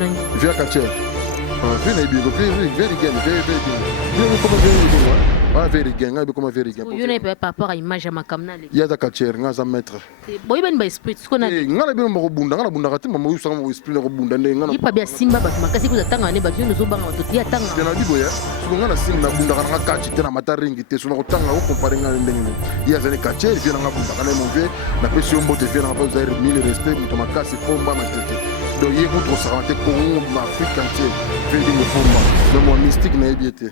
Via Kacher. Very again. Very gang, I become a very gang. You n'avez pas rapport à l'image à ma camna. Il y a des catchers, il y a des maîtres. Boy, ben, esprit, ce qu'on a. Il y a des bunda, il y a des bunda, il y a des bunda, il y a Il pas bien simba, parce que si vous attendez un ébat, nous sommes en tout cas. Il y a des boya, si on a simba, bunda, il y a des catchers, il y a des mataringi, il y a des tanga, on compare avec il y a des catchers, il y a des bunda, il y a des mauvais, la pression botte, il y a des mille respect, il y a des casse, il combat, donc il y a des autres santé pour l'Afrique entière, fait des combats. Le mot mystique n'a pas été.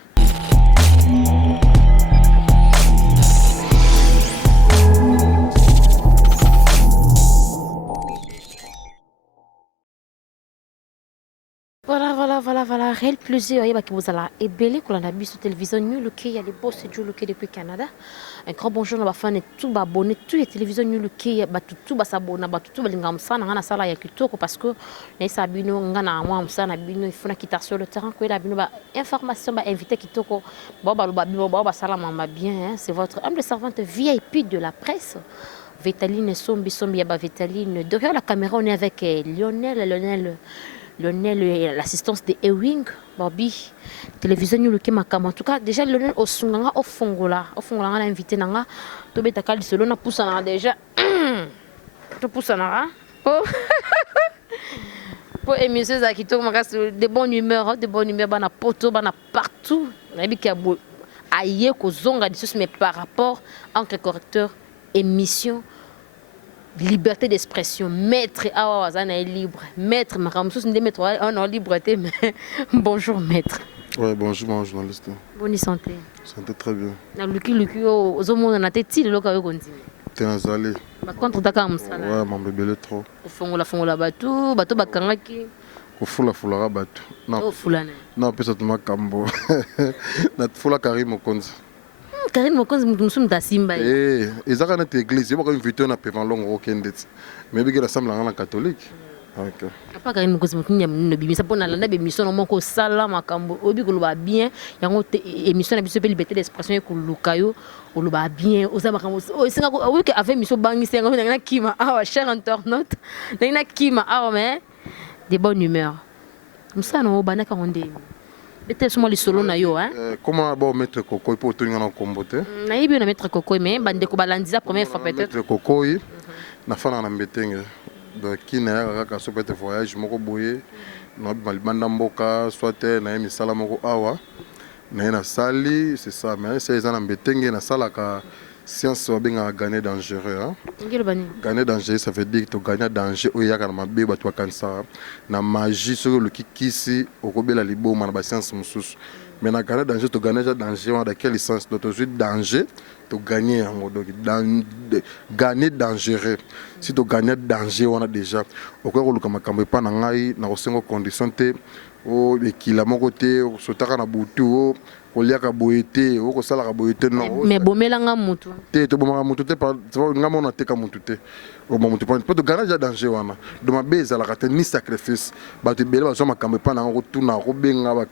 Voilà, réel plaisir, il y a qui vous allez ébélé quand on a vu sur télévision New il y a les boss du Luke depuis Canada. Un grand bonjour à la fan et tout abonné tous les télévisions New Luke, bah tout bah s'abonner, bah tout bah lingam ça, na sala ya kitoko parce que les sabino ngana moi ça na bino il faut na quitter sur le terrain quoi la bino bah information bah invité kitoko, bah salam bien, c'est votre humble servante VIP de la presse. Vétaline Sombi bah Vétaline derrière la caméra on est avec Lionel, l'assistance de Ewing, Bobby, télévision nous le kemakam. En tout cas, déjà Lionel au sunganga au fongola on a invité nanga. To beta kali solo na poussa na déjà. To poussa na. Pour émission za kito makas de bonne humeur bana poto bana partout. Na bi ka bo aye ko zonga disos mais par rapport entre correcteur émission liberté d'expression, maître Awazana est libre, maître Maramsous n'est maître en liberté, mais bonjour maître. Ouais, bonjour mon journaliste. Bonne santé. Santé très bien. Na luki aux hommes on a tête le local continue. T'es nazalé. Par contre t'as comme ça. Ouais, mon bébé trop. Au fond la bateau bakangaki. Au fula bateau. Non. Au fulana. Non, peut être ma cambo. Na fula Karim Mokonzi. Karim Mokonzi nous da simba. Eh, ezaka na église, yeba ka invité na pe van long rokendet. Mais bi la semble en catholique. OK. Apa Karim Mokonzi mutunya no bimisa pona landa be mission no ko sala makambo obi ko ba bien yango émission na biso pe liberté d'expression ko lukayo o lo ba bien o sa makambo o singa ko oui que avec mission bangi senga na kima ah cher internaute na kima ah mais de bonne humeur. Musa no bana ka onde. Peut-être moi les solo na yo hein. Comment bon mettre coco pour tout ngana kombote? Na yibi na mettre coco mais bande ko balandiza première fois peut-être. Mettre coco na fana na mbetenge. Donc qui n'a ka so peut-être voyage moko boye. No banda mboka soit na misala moko awa. Na sali c'est ça mais c'est na mbetenge na sala ka science va bien gagner dangereux hein. Gagner dangereux ça veut dire que tu gagnes danger au yaka na mabe ba to kansa na magie sur le kikisi au kobela liboma na ba science mususu mais na gagner danger tu gagner danger dans quel sens donc tu danger tu gagner en mode gagner dangereux si tu gagner danger on a déjà au quoi ko makambo pa na ngai na kosengo condition te o ekila moko te sotaka na butu oliaka boyete o ko sala ka boyete non mais bomelanga mutu te to bomanga mutu te pa ngamo na teka mutu te o mutu pa to gana ja danger wana do mabeza la kate ni sacrifice ba te bele ba so makambe pa na ko tuna ko benga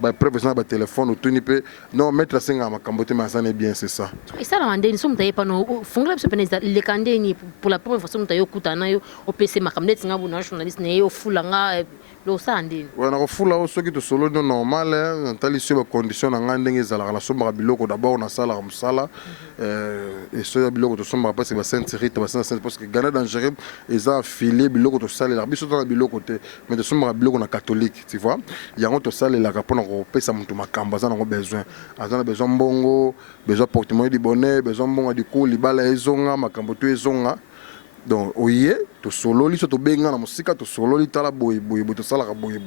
ba professionnel ba téléphone to ni pe non mettre singa makambo te ma ça n'est bien c'est ça et ça la mandeni somme taye pa no fongla se peneza le kandeni pour la première fois somme taye kutana yo o PC makambe tinga bu na journaliste ne yo fulanga lo sandi ouais na ko fula o soki to solo no normal hein tali sur ba condition na ndenge ezala la somba biloko d'abord na sala comme sala et so ya biloko to somba pas c'est ba sainte série ba sainte parce que gana dangereux eza affilé biloko to sala la biso to biloko te mais to somba biloko na catholique tu vois il y a to sala la rapona ko pesa mutu makamba za na besoin azana besoin mbongo besoin porte-monnaie du bonnet besoin mbongo du coup libala ezonga makambo to ezonga donc oye to solo li so to benga na musika to solo li tala boy to sala ka boy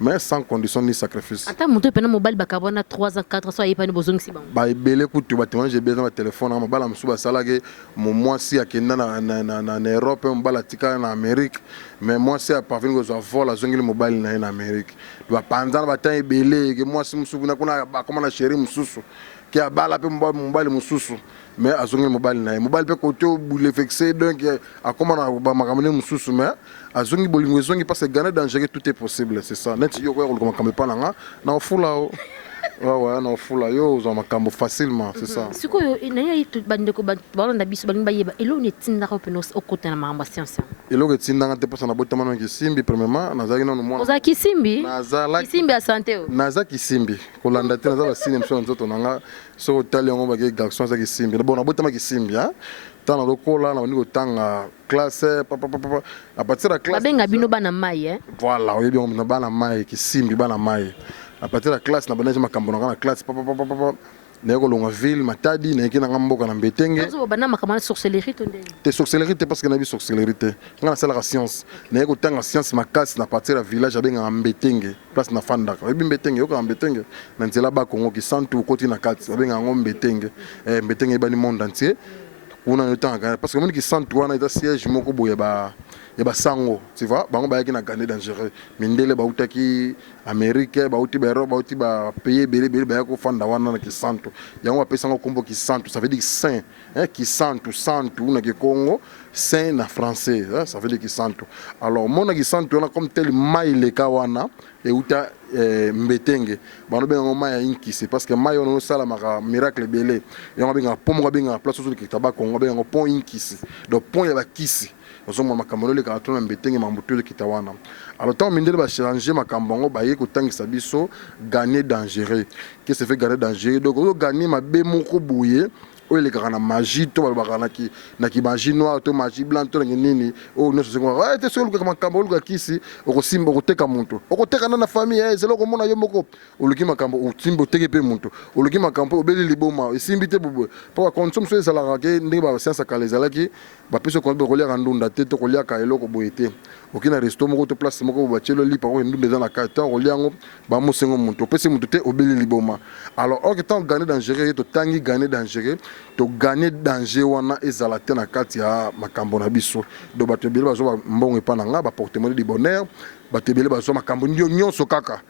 mais sans condition ni sacrifice ata mutu pena mobile bakabona 3 ans 4 ans so ayepani bozongi si ba ebele kutu ba témoin j'ai besoin de téléphone na bala musuba sala ke mo moi si akenda na Europe mbala tika na Amérique mais moi si a parvenir ko vol azongi le mobile na Amérique ba panza ba tan ebele ke moi si musubu na kuna ba koma na chéri mususu ki abala pe mobile mususu mais azongi mobile na mobile pe côté boule fixé donc akoma na ba makamane mususu mais azongi bolingo zongi parce que gagner danger tout est possible c'est ça net yo ko ko makambe pa na fula Ouais, non, fou là, yo, ils ont ma cambo facilement, c'est ça. Si quoi, il y a tout bande ko balon da biso balon bayeba elo ne tinda ko penos au côté na mamba science. Et là, tu n'as pas de botte à Kisimbi, premièrement, Nazaki non moi. Oza Kisimbi? Nazala Kisimbi à santé. Naza Kisimbi. Kolanda te Nazala cinéma sur notre nanga, so tali on va que garçon za Kisimbi. Bon, na botte ma Kisimbi, hein. Tant na kola na niveau tanga classe papa à partir de la classe. Babenga bino bana mai hein. Voilà, oyebi on na bana mai Kisimbi bana mai. À partir de la classe na bana ma kambo na classe papa na ko longa ville matadi na kina ngamboka na mbetenge Ozo bana makamana sorcellerie to ndenge. te sorcellerie te parce que na bi sorcellerie te ngana sala la science na ko tanga science makasi na partir de village abenga mbetenge place na fandaka ebi mbetenge yoka mbetenge na nzela ba Kongo ki santu koti na kati abenga mbetenge mbetenge bani monde entier on a le temps parce que mon qui santu wana ita siège moko boye ba ya ba sango tu vois bango ba yaki na gagner dangereux mindele ba utaki Amérique ba uti ba Europe ba uti ba pays belé ba yako fanda wana na ki santu yango apesa ngo kombo ki santu ça veut dire saint qui santu na ki Congo saint na français ça veut dire ki santu alors mona ki santu wana comme tel maile ka wana et uta mbetenge bano benga maya inki c'est parce que mayo no sala maka miracle belé yango benga pomo benga place sur ki tabako ngo benga pont inki donc pont ya ba kisi ozomwa makambo le ka tona mbetenge mambutu le kitawana alors tant mindele ba changer makambo ngo ba ye ko tangisa biso gagner dangereux qui se fait gagner dangereux donc o gagner mabe moko boye o le kana magie to ba kana ki na ki magie noire to magie blanche to nini o no se ko te so le ka makambo le ka kisi o ko simba ko teka muntu o ko teka na famille zelo ko mona yo moko o luki makambo o simba teke pe muntu o luki makambo o beli liboma simbi te bubu pour consomme so ça la ke ndi ba science ka les alaki ba peso ko be ko lia ndunda te to ko lia ka eloko boyete okina resto moko to place moko ba chelo li pa ko ndunda za na kata ko lia ngo ba musengo muntu pese muntu te o beli liboma alors o que tant gagner dangereux to tangi gagner dangereux to gagner danger wana ezala te na kati ya makambo na biso do bato ebele bazo ba mbongo epa na nga ba porte-monnaie du bonheur bato ebele bazo makambo nyonso kaka.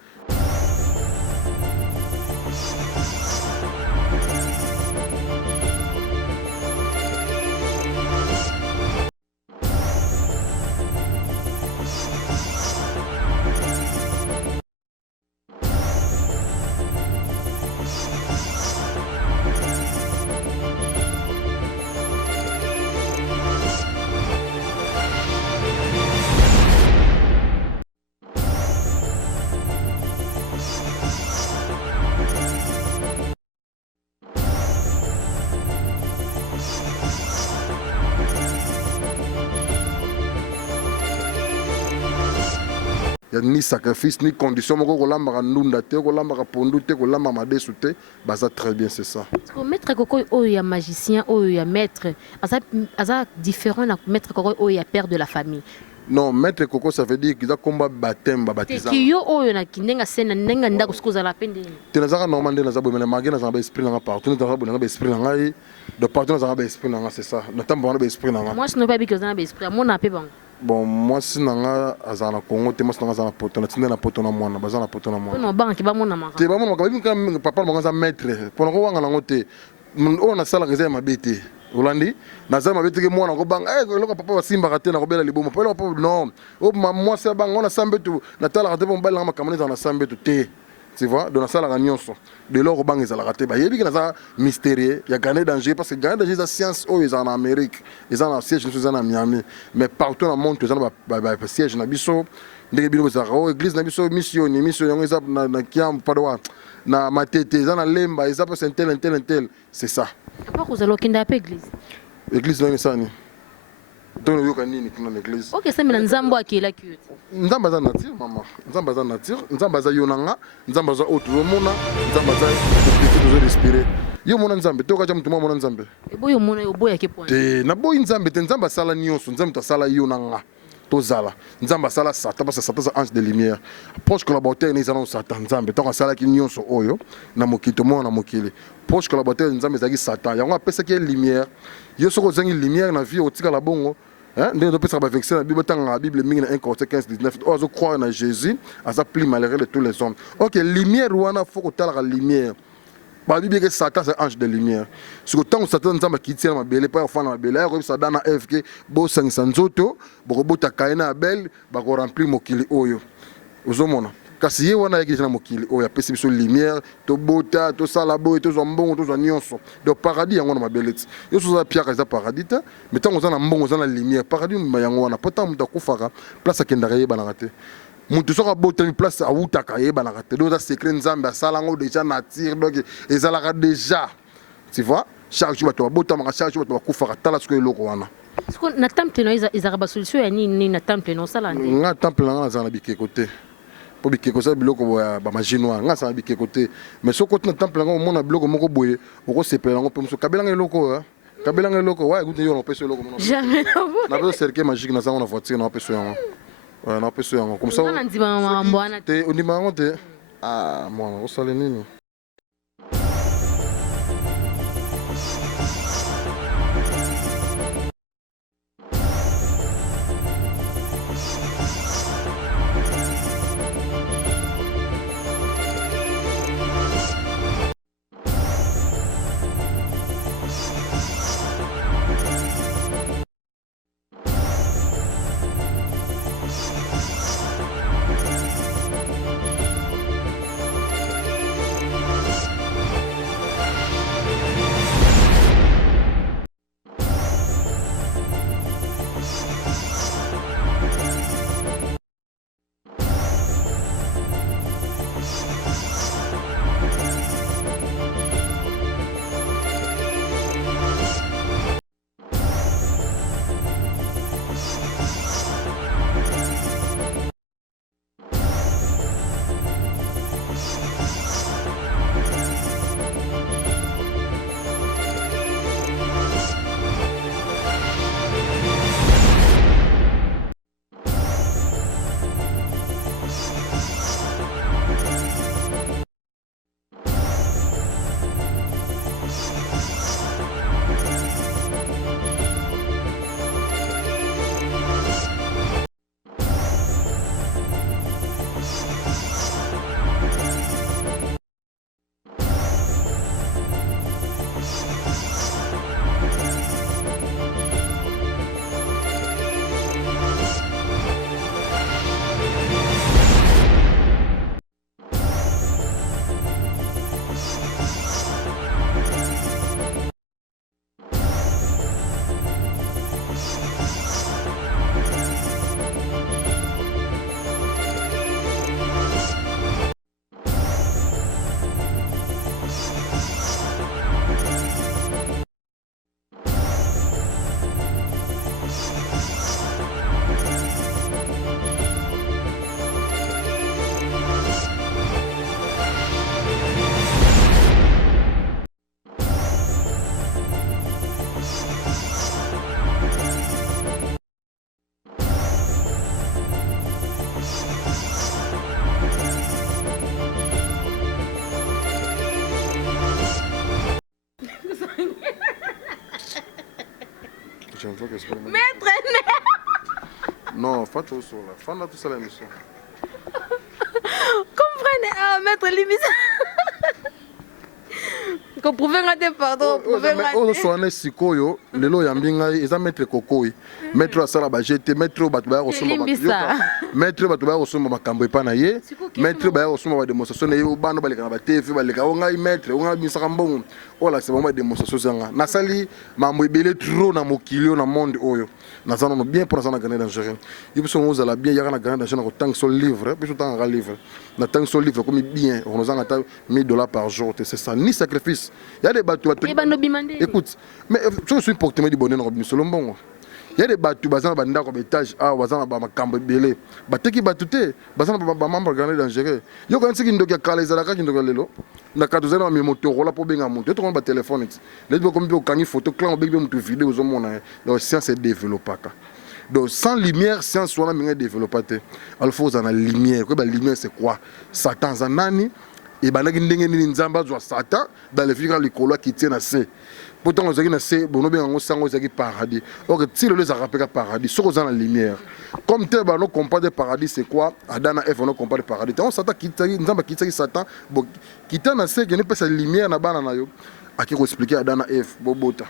Il y a ni sacrifice ni condition moko ko lamba ndunda te ko lamba pondu te ko lamba madesu te baza très bien c'est ça. Ko maître koko oyo ya magicien oyo ya maître asa différent na maître koko oyo ya père de la famille. Non, maître Coco, ça veut dire qu'ils ont combat baptême, baptisé. Qui yo oyo na kinenga sena nenga ndako skuza la pende. Tu n'as pas normalement dans la magana dans l'esprit dans partout dans l'esprit dans la de partout dans l'esprit dans c'est ça. Notamment dans l'esprit dans. Moi je ne pas bien que dans l'esprit, moi na pe bon. Bon, moi si nanga azana Congo, te moi si nanga azana poto, na tinda na poto na mwana, bazana poto na mwana. Non banque ba mona mara. Te ba mona quand papa manga maître. Pour ngo wanga ngote. On a sala réserve mabete. Olandi naza mabete ke mwana ko bang loko papa basimba kate na ko bela liboma papa non o moi c'est bang on a sambetu na tala kate bon bala makamane na sambetu te tu vois donc na sala nyonso de loko bang ezala kate ba yebi ke naza mystérieux ya gagner danger parce que gagner danger la science o ils en Amérique ils en siège nous en Miami mais partout dans le monde ils en ba siège na biso ndenge bino za o église na biso mission yango eza na kiam padwa na matete ils en lemba ils appellent tel c'est ça. Apa kuzalo kinda pe église. Église na misani. Donc yoka nini kuna l'église. OK, ça mina nzambo akela cute. Nzamba za nature mama. Nzamba za nature, nzamba za yonanga, nzamba za otu mona, nzamba za de respirer. Yo mona nzambe, toka cha mtu mona nzambe. Ebo yo mona yo boya ke point. Te na boy nzambe te nzamba sala nyonso, nzambe ta sala yonanga. Tozala nzamba sala satan parce que satan c'est ange de lumière proche collaborateur ni zana satan nzambe to sala ki nyonso oyo na mokito mo na mokili proche collaborateur nzambe zaki satan yango apesa ki lumière yo soko zengi lumière na vie otika la bongo hein ndenge to pesa ba vexer na bible tanga bible mingi na 1 Corinthiens 15:19 ozo croire na Jésus asa plus malheureux de tous les hommes. OK, lumière wana faut ko tala lumière. Ba bible que Satan c'est ange de lumière. Ce que tant Satan nzamba kitia ma bele pa ofana ma bele ko bisa dana FK bo sangisa nzoto bo bota kaina abel ba ko remplir mokili oyo. Ozomona. kasi ye wana yaki na mokili oyo apesi biso lumière tobota tosala boye tozwa mbongo tozwa nyonso donc paradis yango na mabele ti yo soza piaka eza paradis te mais ntango oza na mbongo oza na lumière paradis yango wana mpo ntango moto akufaka place akendaka yebanaka te moto soki abotami place awutaka yebanaka te donc eza secret nzambe asala yango déjà nature donc ezalaka déjà tu vois chaque jour bato babotamaka chaque jour bato bakufaka tala soki eloko wana na temple no ezalaka basolution ya nini na temple no osala nde nga temple nanga nazala na bikeko te mpo bikeko eza biloko ya bamagie noire nga azala na bikeko te mais soki oti na temple nanga omona biloko moko boye okosepela yango mpe moso kabelanga eloko oyo kabelanga eloko wa ekuti yo napesa eloko jamais napesa cercle magique nazango na voiture napesa yango napesa yango comme ça na ndima mambo wana te ondima yango te mwana osala nini Maître, non, faites au sol. Faites tout ça la mission. comprenez, maître l'émission. Qu'on pouvait rater, pardon. Ozo soane sikoyo lelo yambinga eza maître kokoi maître asala ba jeté maître bato ba kosomba maître bato ba kosomba makambo epa na ye maître ba kosomba ba démonstration na ye bano baleka na ba TV baleka onga maître onga bisaka mbongo ola c'est vraiment démonstration zanga nasali mambo ebele trop na mokilio na monde oyo nazana no bien pour ça na gagner dangereux il faut nous ala bien yaka na gagner dangereux na tant sol livre puis tant un livre na tant sol livre comme bien on nous en attend $1000 par jour c'est ça ni sacrifice. Il y a des bateaux. Écoute, mais je suis pour te dire bonheur dans le Solomon. Il y a des bateaux basés dans le étage A, basés dans le camp belé. Bateau qui batouté, basés dans le membre gagné dangereux. Il y a quand c'est qui nous a calé ça là quand nous a lélo. Na kadoza na mi Motorola pour benga monter. Tu prends téléphone. Les deux comme bien quand photo clan big bien vidéo aux hommes. La science est développée. Donc sans lumière, science soit même développée. Il faut en la lumière. La lumière c'est quoi? Satan zanani. Et ben là, il y a une nzamba de Satan dans les figures l'école qui tient à C. Pourtant, on a dit que bon, on a paradis. Or, si le les a rappelé paradis, sur aux la lumière. Comme tel, on compare des paradis, c'est quoi? Adana F, on compare des paradis. On Satan qui tient, nzamba qui tient Satan, qui tient à C, qui n'est pas sa lumière na banana yo. A qui expliquer Adana F, bobota.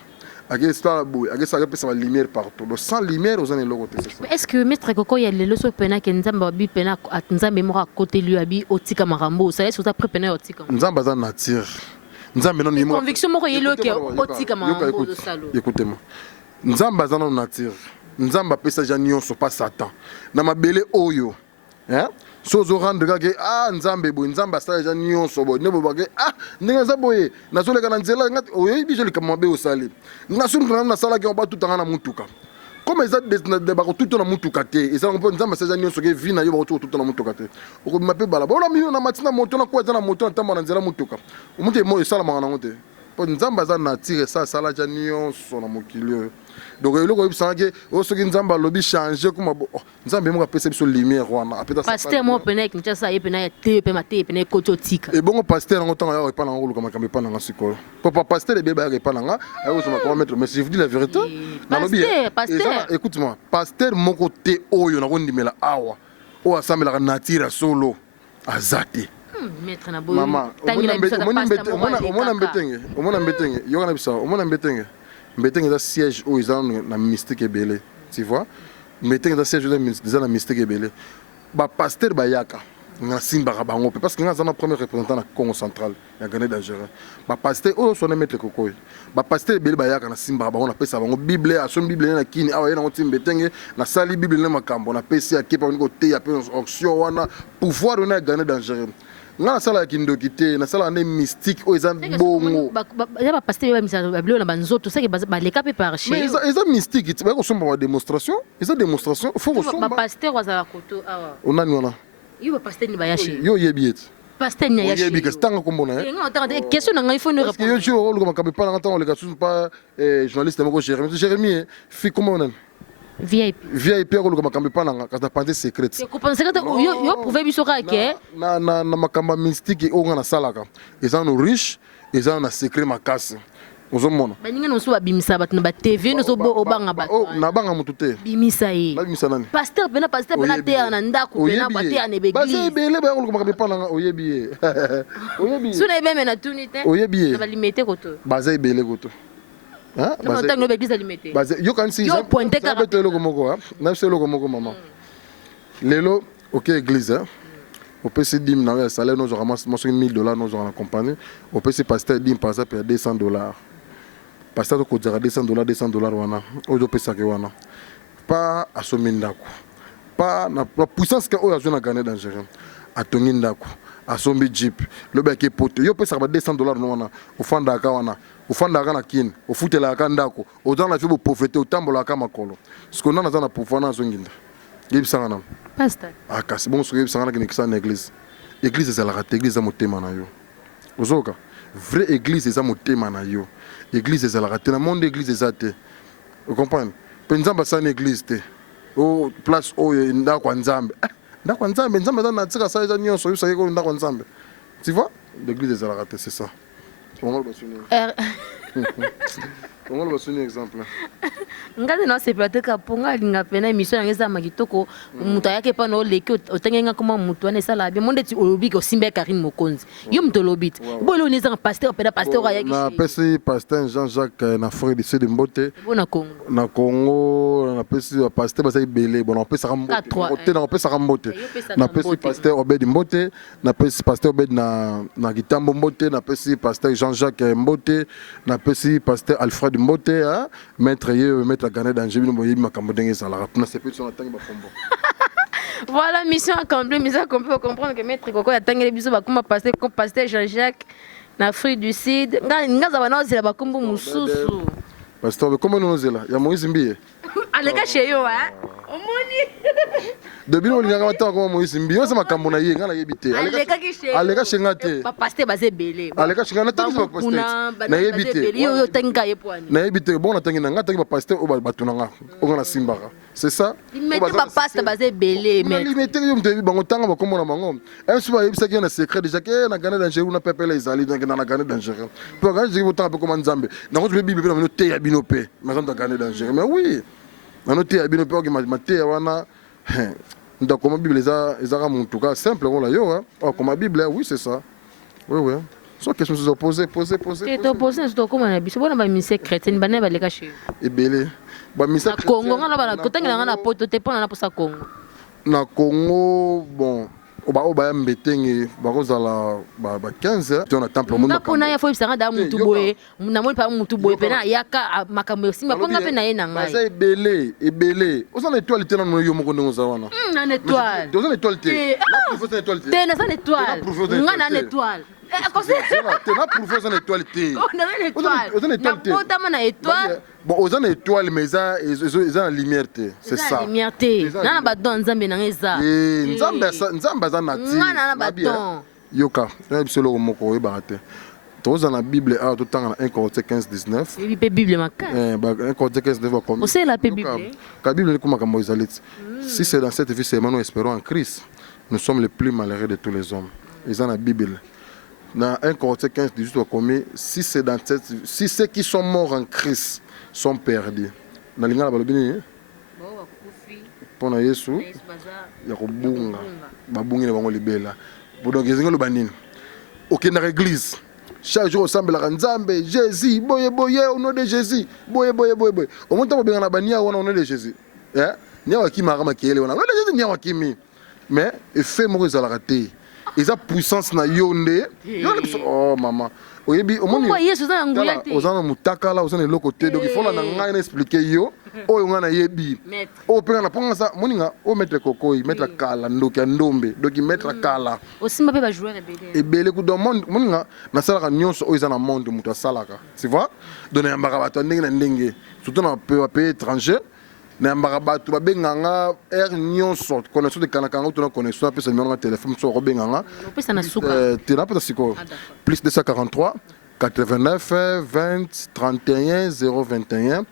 histoire boy ake ça pesa lumière partout donc sans lumière aux années lokote c'est ça. Est-ce que maître koko ya lelo so pena ke nzamba babi pena nzambe moko à côté lui abi otika marambo ça est-ce que après pena otika nzamba za nature nzambe non yimo conviction moko yelo ke otika marambo de salo écoutez-moi nzamba za non nature nzamba pesa ja nyonso pas satan na mabele oyo hein sozo rendre kake nzambe boy nzamba asala ja nyonso boy ne bobake ndenge za boye nazoleka na nzela ngati oyo biso likama be osali nasundu na sala ke ba tutanga na mutuka comme ça de ba tout na mutuka te ezala mpo nzamba asala ja nyonso ke vina yo ba tout na mutuka te oko mape bala bona mino na matina moto na kwa na moto na tamba na nzela mutuka omuti mo esala mangana ngote po nzamba za nature ça sala ja nyonso na mokili donc eloko yebisanga ke osoki nzamba alobi changer kuma nzambe moko apesa biso lumière wana apeta pasteur mo pena kinshasa ye pena te pe mate pena koto tika et bongo pasteur ngo tanga ya epana ngo luka makambe pana nga sikoyo papa pasteur ebe ba ya epana nga ayo so makoma mettre mais je vous dis la vérité nalobi pasteur écoute-moi pasteur moko te oyo na kondimela awa o asambela nature solo azate maître na boyo mama omona mbetenge yokana bisa omona mbetenge mbetenge eza siège oyo eza na mystique ebele tu vois mbetenge eza siège eza na mystique ebele bapaster bayaka nga simbaka bango mpe parce que nga aza na premier représentant na Congo central ya Gane dangereux bapaster oyo sona maître kokoy bapaster ebele bayaka na simbaka bango napesa bango bible asombi bible na kini awa ye nango ti mbetenge nasali bible ne makambo napesi akepa niko teya mpe onction wana pouvoir wana ya Gane dangereux nga nasala ya kindoki te nasala ne mystique oyo eza bongo ya bapaster babilo na banzoto seke baleka mpe par chez eza mystique ti bayakosomba badémonstration eza démonstration faut kosomba bapaster wazala koto awa onani wana yo bapaster ni bayashi yo oyebi ete pasteur ni yashi oyebi kasi ntango kombona question na ngai il faut nous répondre yo ti oluka makambo epana nga ntango oleka susu mpa journaliste moko jérémie fi kombo nani VIP akoluka makambo epana nga kasi na pensée secrète yo prouve biso kaka ke na makambo mystique oyo nga nasalaka eza no riche eza na secret makasi ozomona baninga noso babimisa bato na batv noso obanga bato nabanga motu te bimisa ye nabimisa nani pasteur pena teya na ndako pena bateya na baza ebele bayakoluka makambo epana nga oyebi ye oyebi ye suna ebeme na tuni te oyebi ye na balimete koto baza ebele koto eloko moko nabiso eloko moko mama lelo oke église opesi dime na yo ya salaire nozwaka mosoki $1000 nozwaka na compagnie opesi pasteur dime par exemple ya $200 pasteur tokozwaka $200 wana oyo opesaka wana pa asombi ndako pa na puissance ke oyo azwi na Gane dangereux atongi ndako asombi jeep lobi ake poto yo opesaka $200 no wana ofandaka wana ofandaka na kini ofutelaka ndako oza na fi boprofete otambolaka makolo siko nana aza na pouvoir na azonginda yebisanga na pasteur kasi bongo soki yebisanga na kinekisa na église église ezalaka te église eza motema na yo ozoka vrai église eza motema na yo église ezalaka te na monde église eza te ocomprendre mpe nzambe asala na église te o place oyo ndako ya nzambe ndako ya nzambe nzambe aza na tika asala eza nyonso oyebisaki koyo ndako ya nzambe tu vois l'église ezalaka te c'est ça ongolo basuni exemple ngati na sepela te kaponga alinga pena émission yango ezalama kitoko moto ayaki epa na oleki otangi nga koma moto wana esala bien monde ti olobi ke osimba ya Karine Mokonzi yo moto olobi te bo eloni ezanga pasteur pena pasteur ayaki napesi pasteur Jean-Jacques na Afrique du Sud mbote bo na Congo napesi pasteur bazali belé bon napesaka mbote napesaka mbote napesi pasteur Obed mbote napesi pasteur Obed na Gitambo mbote napesi pasteur Jean-Jacques mbote napesi pasteur Alfred mbote maître Gane dangereux bino boyebi makambo ndenge ezalaka mpona sepeli so natangi bafombo voilà mission accomplie pour comprendre que maître koko yatangeli biso bakoma pasteur Jean-Jacques na Afrique du Sud ngazaba na ozela bakombo mosusu pasteur comment nous ozela ya Moïse Mbiye aleka chez yo omoni depuis olingaka matanga koma Moïse Mbiye oza makambo na ye nga nayebi te aleka shenga te bapaster baza ebele aleka shenga natangi bapaster nayebi te yo otangika ye pwani nayebi te bongo natangi na nga tangi bapaster oyo bato na nga oyo nga nasimbaka c'est ça limete bapaster baza ebele limete yo moto yebi bango ntanga bakomona bango msu bayebisaki ye na secret déjà ke na Gane dangereux na pepele ezali na Gane dangereux mpo Gane dangereux botanga mpe koma nzambe nango mpe bible mpe na mino teya bino mpe mazamta Gane dangereux mais oui nano teya bino mpe oke mateya wana ndakoma bible ezaka motuka simple kola yo akoma bible oui c'est ça oui Soit question se poser. Tu es opposé, tu comme un habit. C'est bon, ministère chrétien, banane, les cachés. Et belé. Ministère Congo, on a la côté, on a la pote, tu es pas pour ça Congo. Na Congo, bon. Oba mbetenge bakozala ba 15 tu on attend pour monde na ya fo bisanga da mutu boye na moni pa mutu boye pena yaka makambo simba ponga pe na ye na ngai ça ebele osana étoile te na no yo moko ndongo za wana na étoile dozana étoile te na prouver étoile te na ça étoile nga na étoile tu na prouver ça étoile te on a l'étoile na pota na étoile bon osana étoile mais ça la lumière te c'est ça la lumière te na ba don nzambe na ngeza nzambe za na ti na ba don yoka na bisolo moko e barate toza na bible a to tanga na 1 Corinthiens 15:19 et puis bible makaka 1 Corinthiens 15:19 comme c'est la bible ka bible ko makambo ezaliti si c'est dans cette vie seulement nous espérons en Christ nous sommes les plus malheureux de tous les hommes ils ont la bible dans 1 Corinthiens 15:18 comme si c'est dans cette si ceux qui sont morts en Christ sont perdus na lingala balobini pona Yesu ya kobunga babungi na bango libela donc ezinga lobanini okenda église chaque jour osambelaka nzambe Jésus boye au nom de Jésus boye au moins ntango obengana bania wana au nom de Jésus nia wakimaka makele wana au nom de Jésus nia wakimi mais effet moko ezalaka te eza puissance na yo nde oh mama oyebi omoni ozana mutakala ozana eloko te donc il faut na ngai na expliquer yo oyo nga na yebi oyo mpenga na ponga sa moninga o maître kokoi maître kala ndoki ya ndombe donc maître kala osimba pe ba joueur ebele ku dans monde moninga nasalaka nyonso oyo eza na monde moto asalaka tu vois donc nayambaka bato ya ndenge na ndenge surtout na pays étranger nayambaka bato babenganga aire nyonso connexion ekanaka yango tona connexion apesa numéro na téléphone so okobenganga te napesa sikoyo plus 243 89 20 31 021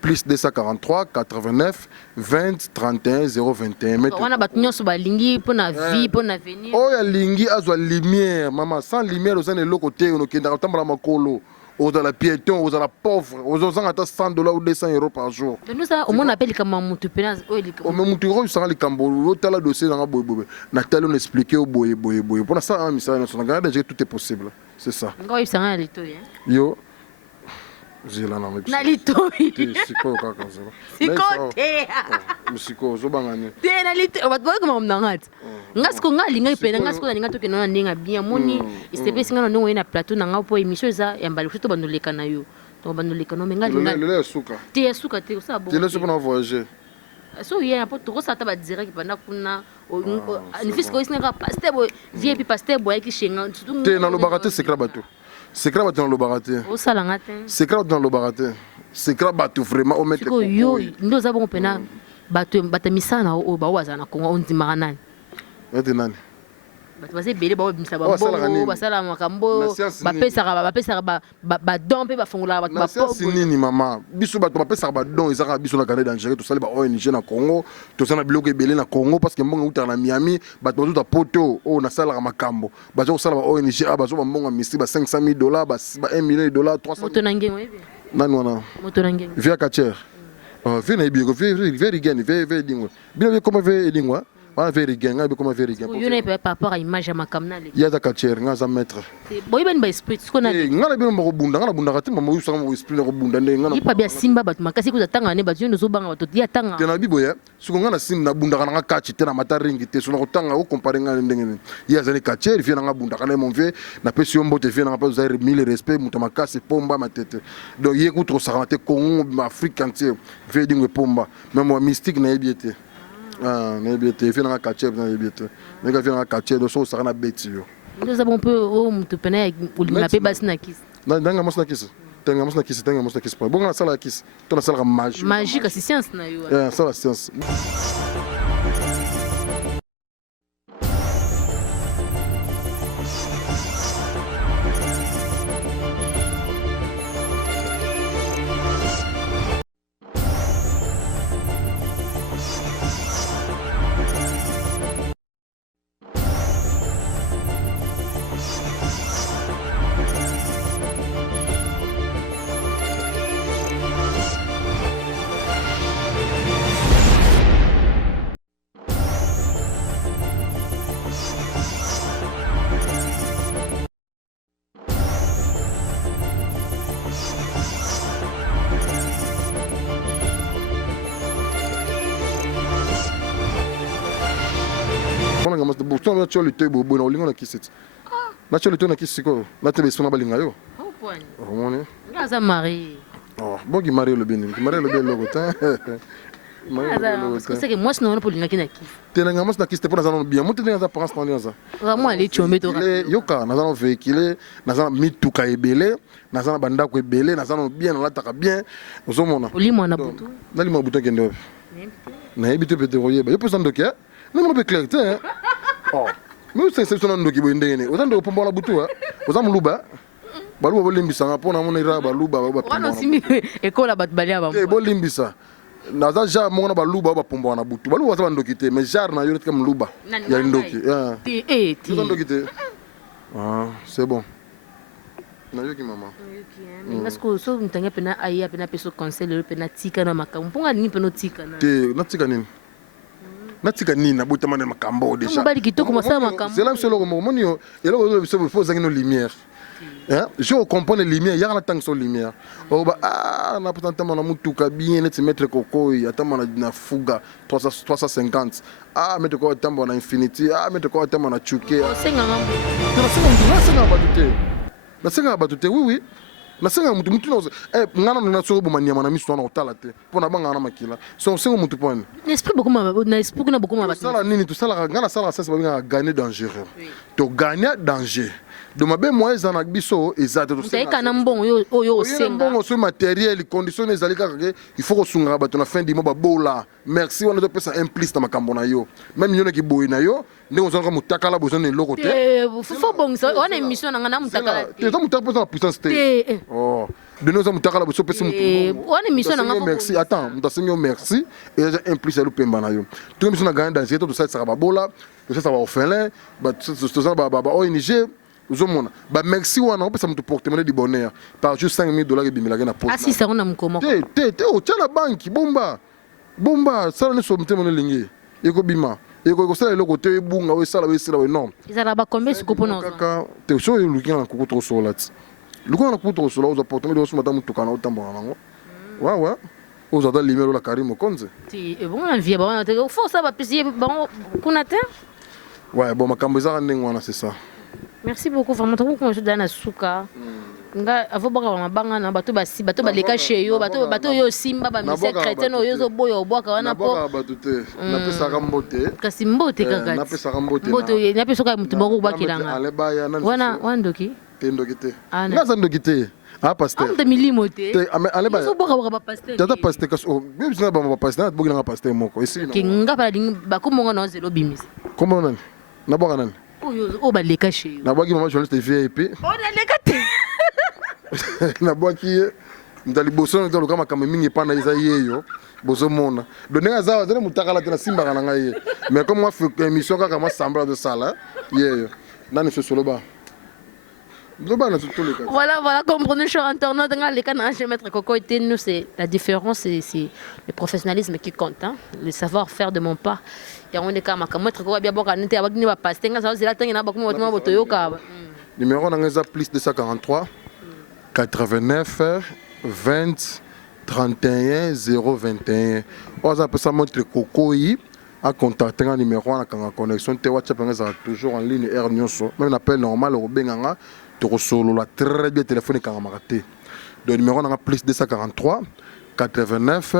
plus 243 89 20 31 021 wana bato nyonso balingi mpona vie mpona avenir oyo alingi azwa lumière mama sans lumière oza na eloko te okendaka kotambola makolo ozala piéton ozala pauvre ozozanga ata 100 ou 200 euros par jour omona ape likambo ya mutu pena mutu oyo osanga likambo otala dossier nanga boyeboye natali on expliqué o boye mpona ça misala nyonso nanga déjà tout est possible c'est ça nga oyebisanga na litoi yo zela na litoi sikoyo kaka sikoyo te sikoyo ozobangani te na litoi bato bakoma mnanga ti nga siko nga alingai pena nga siko nalinga tokende na ndenge bien moni esepesi nga na ndenge oye na plateau na nga mpo émission eza ya mbala to bandoleka na yo to bandoleka no me nga linga lelo suka te ya suka te osala bon te leso mpona voyager so ye ya po tokosala ta badirect panda kuna nifisi koyisinaka paster boye vie epi paster boye ayaki shenga te nalobaka te secret bato secret bato nalobaka te osalanga te secret bato nalobaka te secret bato vraiment omete yo nde oza bongo mpena bato misala na oyo bao bazala na kongo ondimaka nani ete nani bato baza ebele babimisa bambongo basala makambo bapesaka badon mpe bafungolaka bato bapoko nini mama biso bato bapesaka badon ezaka biso na kande dangereux tosali ba ONG na Congo tosala biloko ebele na Congo parce que mbongo eutaka na Miami bato bazuta poto oyo nasalaka makambo baza kosala ba ONG bazwa bambongo ya misiri ba $500,000 ba $1 million $300,000 moto na ngenge oyebi nani wana moto na ngenge via Kacher via na ebiyeko via rigeni via edingwe bino koma via edingwe wana veri genga be koma veri genga yo na par rapport à image ya makamna le ya za kacher nga za maître boy ben ba esprit ko na nga na bino mo bunda nga na bunda kati mama yusa mo esprit ko bunda nde nga na ipa bia simba batu makasi ko tanga ne batu no zo banga batu ya tanga te na bibo ya suko nga na sim na bunda kana nga kachi te na mata ringi te so na ko tanga ko comparer nga ndenge ya za ni kacher vient nga bunda kana mon vieux na pesi yombo te vient nga pas za mille respect muto makasi pomba matete donc ye ko tro sa te Congo Afrique entière veut dingue pomba même moi mystique na ebiete na fina na kache na yebite nega fina na kache do so sara na beti yo nous avons peu o mutu pena na pe basi na kisi ndanga mos na kisi tenga mos na kisi bon na sala kisi to na sala magie kasi science na yo sala science master bourson na choli te bobo na olingo na kisiti na choli te na kisiko na te besona balinga yo Oh point. omoni Ngaza mari. oh bogi marie le bini marie le belo gotin C'est que moi sinon pour linga kina kif. tena ngamos na kiste pour na bien mutu na za parents na nyoza Vraiment aller chombe to. yoka na za véhicule na za mituka ebele na za banda ko ebele na za bien na lataka bien ozomona Oli mwana butu. nali mo buto kende na ebito pete royeba yo pesa ndoki na mo be clair te oh mais c'est son ndoki bo ndene ozando pombo la butu ozam luba baluba bolimbisa nga pona mona ira baluba ba Wana simi ekola bat balia ba. bolimbisa naza jar moko na baluba oyo bapomboka na butu baluba baza bandoki te mais jar na yo netika moluba ya ndoki oza ndoki te c'est bon nayoki mama Parce que so mtanga pena aya pena peso conseil pena tika na makambo mponga nini pena tika na te natika nini natika nini nabotama na makambo déjà mobali kitoko masala makambo c'est là que eloko moko moni yo eloko oyo biso faut ozangi no lumière je comprends les lumières yaka na tangi so lumière oba na potanta na mutuka bien net mettre kokoi atama na fuga 350 mettre ko atamba na infinity mettre ko atama na chuke senga ngambo nasenga batute oui nasenga mutu ngana na so bo manyama na miso na otala te pona banga na makila so senga mutu pone esprit beaucoup na esprit kuna beaucoup ma sala nini tu sala ngana sala sasa ba gagner dangereux to gagner danger de mabe moyens na biso ezate to senga kana mbongo oyo senga mbongo so matériel condition ezali kaka il faut ko sunga ba to na fin du mois ba bola merci on a pesa implice na makambo na yo même nyone ki boy na yo ndenge ozanga mutakala besoin de loko te faut bon ça on a émission na ngana mutakala te to mutakala pesa na puissance te oh de nous sommes mutakala besoin pesa mutu on a émission na ngana merci attends mutasengo merci et déjà implice lu pemba na yo to émission na gagner danger to ça ba bola to ça va orphelin ba to ça ba ONG uzomona ba merci wana opesa mutu porte-monnaie du bonheur par juste $5,000 ebimilaka na poste si ça on a mkomo te o tala banki bomba sala ne so mutemo ne lingi eko bima eko sala eloko te ebunga o sala we sala we non izala ba combien siko pona kaka te so lukina na kukuto sola ti lukina na kukuto sola oza porte-monnaie de so mata mutuka na otambola nango wa oza da limero la Karimo Konze ti bon on vient ba te faut ça ba pisier bon kuna te ouais bon makambo ezaka ndenge wana c'est ça. Merci beaucoup vraiment trop qu'on dans na suka nga avo baka mabanga na bato basi bato baleka chez yo bato yo simba ba mise chrétien yo zo boyo obwaka wana po bato te na pesa mbote kasi mbote kaka na pesa mbote mbote na pesa ka mutu moko bakilanga ale baya na wana wandoki te ndoki te na za ndoki te pasteur de milimo te ale baya zo boka ba pasteur tata pasteur kaso même si na ba pasteur na boki na pasteur moko ici kinga pa ding ba ko mongo na zelo bimis comment nani na boka nani o baleka chez yo na boki mama journaliste VIP o na leka te na boki ndali boso na tolo kama kama mingi pana isa yeyo boso mona donenga zawa zene mutakala tena simba kana ngai mais comme moi fait émission kaka ma semblant de sala yeyo nani ce solo ba Voilà, comprenez, cher internaute, maître Coco était nous, c'est la différence, c'est le professionnalisme qui compte, hein, le savoir-faire de mon part. Il y a un cas, maître Coco bien bon, quand on va passer, quand ça c'est là, il y a beaucoup de monde. Numéro on a plus de 143 89 20 31 021. On a ça maître Coco à contacter un numéro en connexion, WhatsApp toujours en ligne, même un appel normal au Benganga. Solo la très bien téléphone quand on a raté. Le numéro on a plus 243 89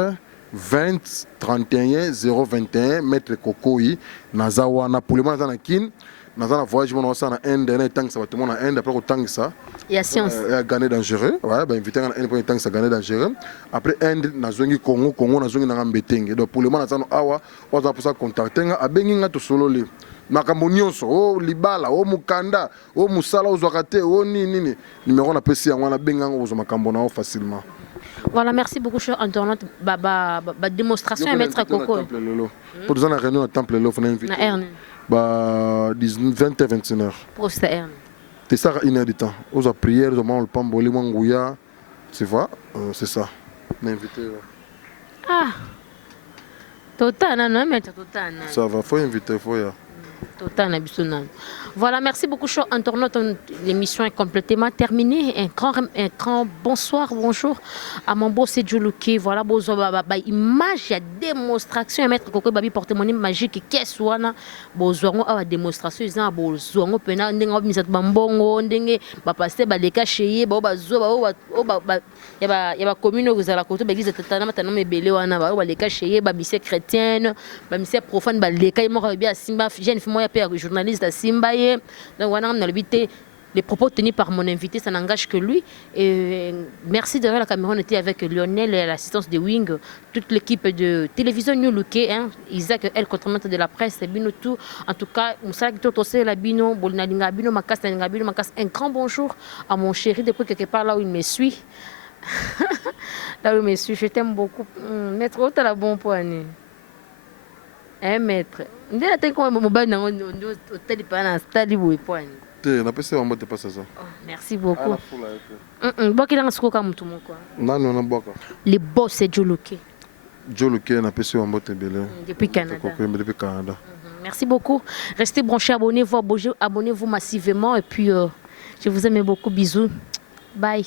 20 31 021 maître Kokoi nazawa na pour le moment na kin nazana voyage mon ça na Inde na tant ça va tout le monde na Inde après au temps ça il y a science gagner dangereux ouais ben inviter na Inde pour temps ça gagner dangereux après Inde na zongi Congo na zongi na Mbetenge donc pour le moment nazana awa on va pour ça contacter a benginga to solo le makambo nyonso o libala o mukanda o musala ozwaka te o nini numéro na pesi yango na benganga ozwa makambo na o facilement. Voilà, merci beaucoup cher internaute ba démonstration à maître Coco pour dans la réunion à temple lelo fona invité ba 20 h 21 h pour ça erne c'est ça 1 heure de temps ozwa prière ozwa le pamboli mangouya tu vois c'est ça on invité totana non maître totana ça va faut inviter faut ya Total na biso nano. Voilà, merci beaucoup, cher internaute. L'émission est complètement terminée. Un grand bonsoir, bonjour à mon beau Sedjoulouki. Voilà, image, il y a démonstration. Un maître Koko Babi porte-monnaie magique. Qu'est-ce qu'on a? Bozouango a démonstration. Ils ont bozouango pena. N'engo misat bambongo. N'engo bapaste baleka cheye. Bazo il y a commune où vous allez côté l'église de Tatana. Maintenant, mais belé wana baleka cheye. Bamise chrétienne, bamise profane baleka. Il m'a bien simba. Jeune fille moi journaliste à Simbaye. Donc voilà, on a les propos tenus par mon invité, ça n'engage que lui. Et merci derrière la caméra, on était avec Lionel et l'assistance de Wing, toute l'équipe de télévision New Looké, Isaac, elle, contre de la presse, Bino tout. En tout cas, un grand bonjour à mon chéri depuis quelque part là où il me suit. Là où il me suit, je t'aime beaucoup. Maître, où t'as la bonne poignée? Un maître. Merci beaucoup. Les boss c'est Joloké. Joloké na pesi wa mbote belé. Depuis Canada. Depuis Canada. Merci beaucoup. Restez branchés, abonnez-vous massivement et puis je vous aime beaucoup. Bisous. Bye.